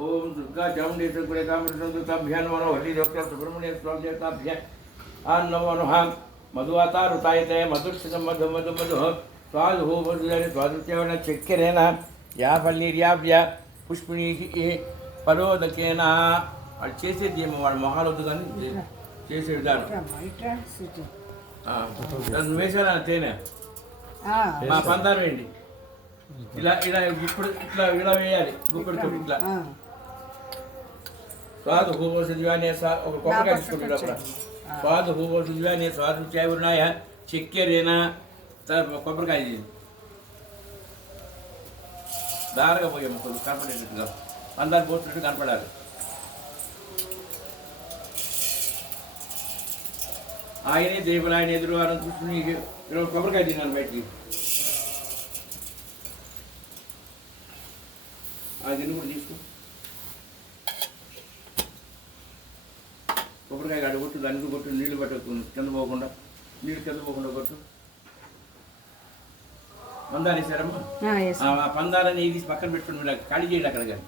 ఓం దుర్గా చాముండేశ్వర గుడే కామృష్ణ దుర్గాభ్యాన్ మనో హరి దేవత సుబ్రహ్మణ్య స్వామి దేవతాభ్య ఆన్నో మనోహ మధువాతారుతాయతే మధుర్షితం మధు మధు మధు స్వాదు మధుజని స్వాదుత్యవన చక్కెరేన యాపల్లీర్యాభ్య పుష్పిణీ పరోదకేన. వాళ్ళు చేసేది ఏమో వాళ్ళ మొహాలు వద్దు కానీ చేసే విధానం ఆ, దాన్ని వేసారా తేనె? మా పందారు వేయండి ఇలా ఇలా ఇప్పుడు ఇట్లా ఇలా వేయాలి. గుప్పెడితో ఇట్లా. స్వాదు హూవో సుజ్వానే స్వా ఒక కొబ్బరికాయ తీసుకుంటాడు అప్పుడు స్వాదు హూవో సుజ్వానే స్వాదు చేయున్నాయ చక్కెరేనా? కొబ్బరికాయ దారగా పోయాము కొంచెం కనపడేటట్టుగా పందాలు పోతున్నట్టు కనపడాలి. ఆయనే దేవుడు ఆయన ఎదురు వారం కూర్చుని ఈరోజు కొబ్బరికాయ తిన్నాను బయటికి. ఆ కూడా తీసుకో. కొబ్బరికాయ కాడ కొట్టు దానికి కొట్టు నీళ్ళు పట్టకు కింద పోకుండా నీళ్ళు కింద పోకుండా కొట్టు. మందాలు సరమ్మా ఆ పందాలని ఇది పక్కన పెట్టుకుని మీరు ఖాళీ చేయండి అక్కడ కానీ.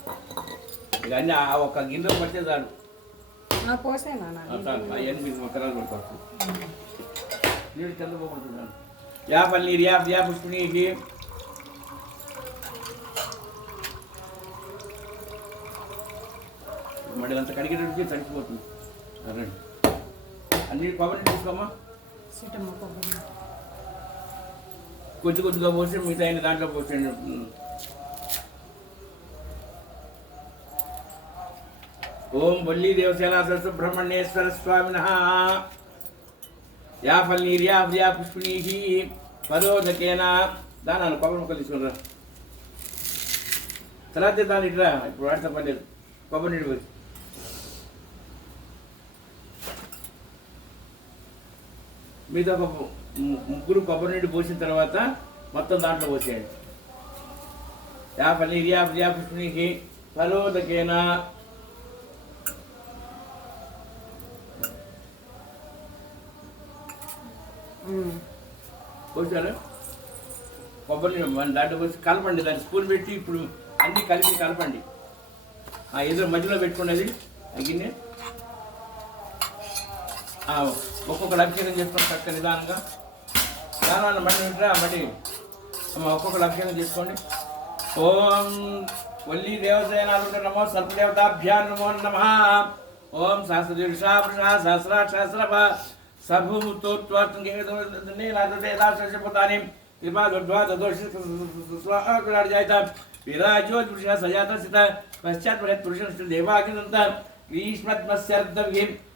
ఇక అన్నీ ఆ ఒక్క గిన్నెలో పడితే చాలు. చాలు. అవన్నీ మీకు మొక్కరాలు పడుకోవచ్చు నీళ్ళు కింద పోకుండా యాపల్ నీరు యాప్ యా పుష్పునికి మళ్ళీ అంత కడిగేటట్టుకి తడిచిపోతుంది రండి అన్ని కొబ్బరి తీసుకోమ్మా. కొద్ది కొద్దిగా పోసి మిగతా అయిన దాంట్లో పోసండి ఓం వల్లీ దేవసేన సుబ్రహ్మణ్యేశ్వర స్వామిన యా ఫల్నీర్యా వ్రియా పుష్పిణీ పరోదకేన దానాను కొబ్బరి ముక్కలు తీసుకురా తర్వాత దాని ఇట్లా ఇప్పుడు వాడితే పర్లేదు. కొబ్బరి నీళ్ళు పోసి మీద ఒక ముగ్గురు కొబ్బరి నీళ్ళు పోసిన తర్వాత మొత్తం దాంట్లో పోసేయండి యా పన్నీర్ యా యా పుష్పిణికి ఫలోదకేనా పోసారు? కొబ్బరి నీళ్ళు దాంట్లో పోసి కలపండి దాన్ని స్పూన్ పెట్టి ఇప్పుడు అన్నీ కలిపి కలపండి. ఆ ఎదురు మధ్యలో పెట్టుకున్నది గిన్నె. ఒక్కొక్క లక్ష్యం చేసుకొని చక్క నిదానంగా. దానాన్ని మళ్ళీ వింటారా మళ్ళీ. ఒక్కొక్క లక్ష్యం చేసుకోండి. ఓం వల్లి దేవసేనాలు నమో సర్పదేవతాభ్యా నమో. నమ ఓం సహస్రదీర్షా వృషా సహస్రాక్షసరభ సభూతోత్వాత్మకేదాశపోతాని కృపా దొడ్వా దోషాజాయత సజాత సిత పశ్చాత్ పురుష దేవాకినంత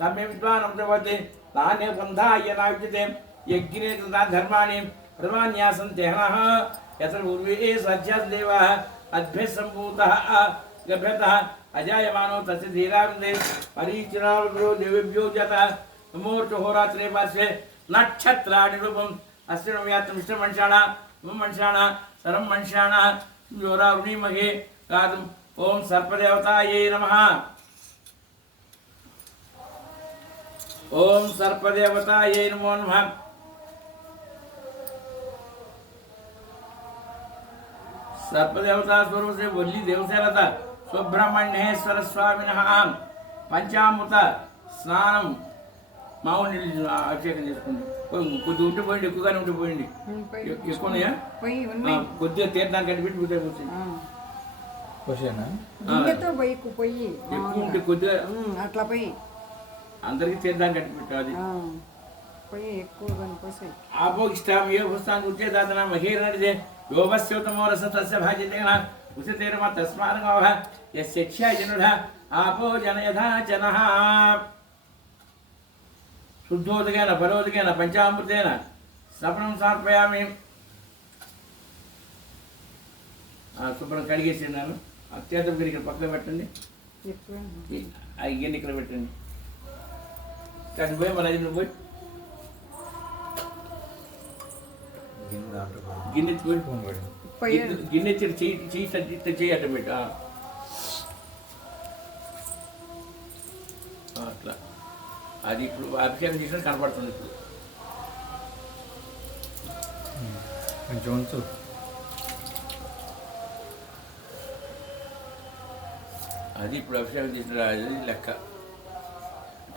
చక్ర ప్రవిద్వాన్ సహ సమ్య విద్వాన్ అమృతవతి తానే బంధాయ నావిద్యతే యజ్ఞే తదా ధర్మాణి ప్రమాణ్యాసం తెహనః యత్ర పూర్వే సజ్జస్ దేవः అద్భ్య సంభూతः గభ్యతः అజాయమానో తస్య ధీరావిందే పరీచనాభ్యో దేవేభ్యో జత నమోర్చ హోరాత్రే పార్శ్వే నక్షత్రాణి రూపం అస్య వ్యాత్తం ఇష్టమనుషాణ మనుషాణ సరం మనుషాణ యోరావృణీమహే కాదు ఓం సర్పదేవతాయే నమః ఓం సర్పదేవతాయే నమో నమః. సర్పదేవతా స్వరూపే వల్లి దేవసేనత సుబ్రహ్మణ్యేశ్వర స్వామిన పంచామృత స్నానం మామూలు నీళ్ళు అభిషేకం చేసుకోండి కొ- కొద్దిగా ఉంటే పోయింది ఎక్కువగానే ఉంటే పోయింది ఎ- ఎక్కువనాయా పోయి ఆ, ఉన్నాయి కొద్దిగా తీర్థానికి కట్టి పెట్టి పోతే పోతుంది ఎక్కువ ఉంటే కొద్దిగా అట్లా పోయి. అందరికీ తీర్థానికి కట్టి పెట్టాలి ఆ. పోయి ఎక్కువ కనిపోసి ఆపోగిష్టాం ఏ పుస్తాన్ ఉచ్చేదాతన మహీరణిదే యోగస్యోతమో రస తస్య భాజితేన ఉచితేరమ తస్మానమవ యస్య జనుడ ఆపో జనయథా జనః. శుద్ధోదకేన పరోదకేన పంచామృతేన స్నపనం సమర్పయామి. శుభ్రం కడిగేసినాను అత్యంత మీరు ఇక్కడ పక్కన పెట్టండి. ఇక్కడ పెట్టండి. కానీ పోయి మరి అది నువ్వు పోయి గిన్నె దాంట్లో పడింది. గిన్నె ఎత్తి పోయి స్పూన్ పడింది పొయ్యి గిన్నె- గిన్నె ఎత్తి చెయ్యి చెయ్యి తగ్గి ఇట్ట చెయ్యి అడ్డం పెట్టు ఆ. ఆ, అట్లా అది ఇప్పుడు అభిషేకం చేసిన కనపడుతుంది ఇప్పుడు కొంచెం ఉంచు అది ఇప్పుడు అభిషేకం చేసిన అది లెక్క ఇప్పుడు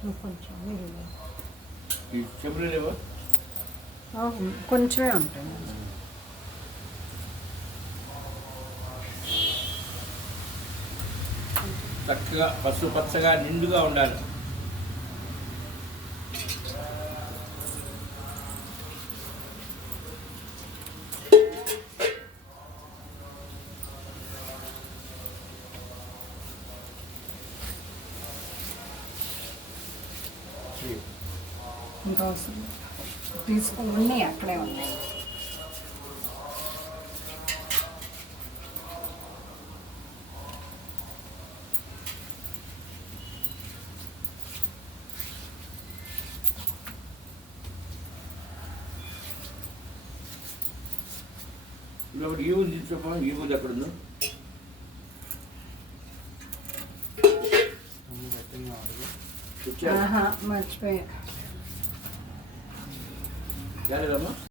కొంచెం కొంచెమే ఉంటాయి. చక్కగా పసుపు పచ్చగా నిండుగా ఉండాలి. ఇంకా అవసరం తీసుకో ఉన్నాయి అక్కడే ఉన్నాయి. ఇప్పుడు ఈ ఊరు తీసుకోమా ఈ ఊరు Uh huh. much better. Got it, Emma.